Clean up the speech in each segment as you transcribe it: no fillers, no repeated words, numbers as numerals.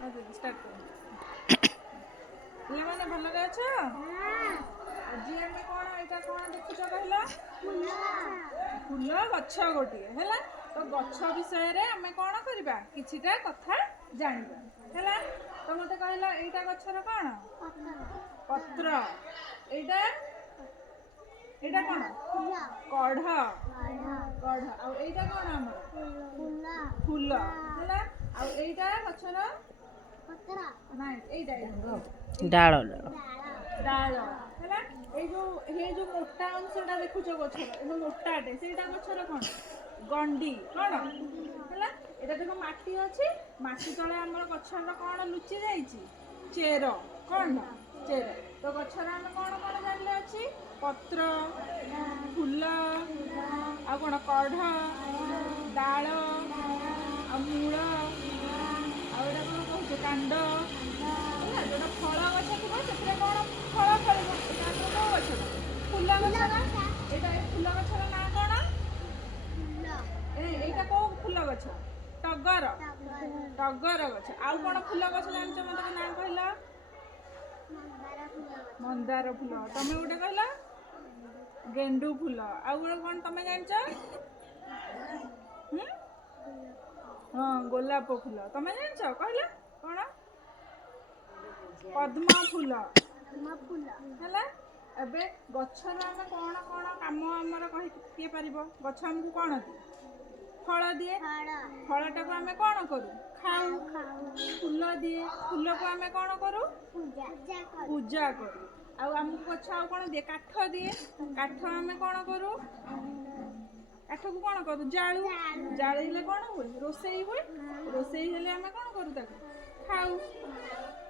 start पिला माने भलरे अछ आज आमे कोन एटा कोन देखुछ कहला फूल गछ गोटे हैला तो गछ विषय रे आमे कोन करबा किछिटा कथा जानिबा हैला तो मते कहला एटा गछर कोन पत्र एटा एटा कोन कढ़ कढ़ आ एटा कोन हमर फूल हैला आ एटा गछर पत्रा नाही एटा डाळ डाळ हैला ए जो मोटा अंशटा देखुछ गछर ए मोटाटे सेटा गछर कोन गंडी कोन हैला एटा देखो माटी अछि माटी तळे हमर गछर कोन लुचि जाईछि चेर कोन चेर तो गछर हम कोन कोन जानले अछि पत्र फूल आ कोन कढ़ डाळ आ मूळ आ एटा कोन कहू कांड हैला जोटा फल गछ थिबो सेतरे कोन फल फळिबो एटा कोन गछ फूल गछ एटा फूल गछर ना कोन एटा को फूल गछ टगर टगर गछ आ कोन फूल गछ जानछ मते ना कहला मंदार फूल तमे उडे कहला गेंडू फूल आ उडे कोन तमे जानछ हां गोलाप फूल तमे जानछ कहला कोन पद्म फूल हैला एबे गछर हम कोन कोन काम हमर कहि के परिबो गछ हमकु कोन दी फल दिए फलटा को हमें कोन करू खाऊ फूल दिए फूल को हमें कोन करू पूजा करू आ हमकु गछ आ कोन दिए काठ दिए काठ हमें कोन करू काठ को कोन करू जाळू जाळीले कोन होय रोसेई हेले हमें कोन करू ताको खाऊ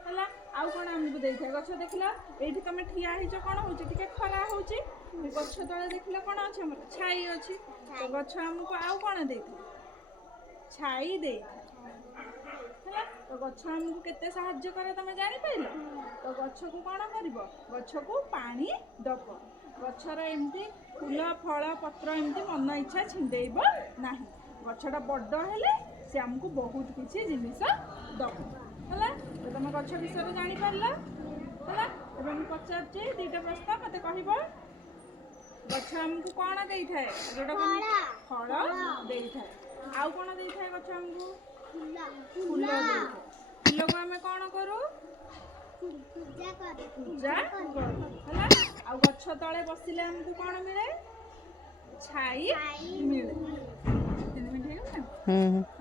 हैला आउ कोन हमकु देइथे गछ देखला एठी तमे ठिया हिच कोन होची टिके खरा होची गछ तळे देखला कोन अछि हमर छाई अछि तो गछ हमकु आउ कोन देइथे छाई दे हैला तो गछ हमकु केते सहाय्य करे तमे जानि पाइलो तो गछ को कोन करिवो गछ को पानी दबो गछर एम्ति फूल फल पत्र एम्ति मन इच्छा छिंदेइबो नाही गछटा बड्ड हेले से हमकु बहुत किछि जिनिस दबो हैला तो तमे गछ विषय रे जानि पारला हैला एबे हम पचारचे दीटा प्रश्न मते कहिबो गछ हमकु कोन देइ थाए जोटा फल देइ थाए आउ कोन देइ थाए गछ हमकु फूल देइ थाए फूल को हमें कोन करू पूजा करू हैला आउ गछ तळे बसिले हमकु कोन मिले छाई मिले 3 मिनिट हे ना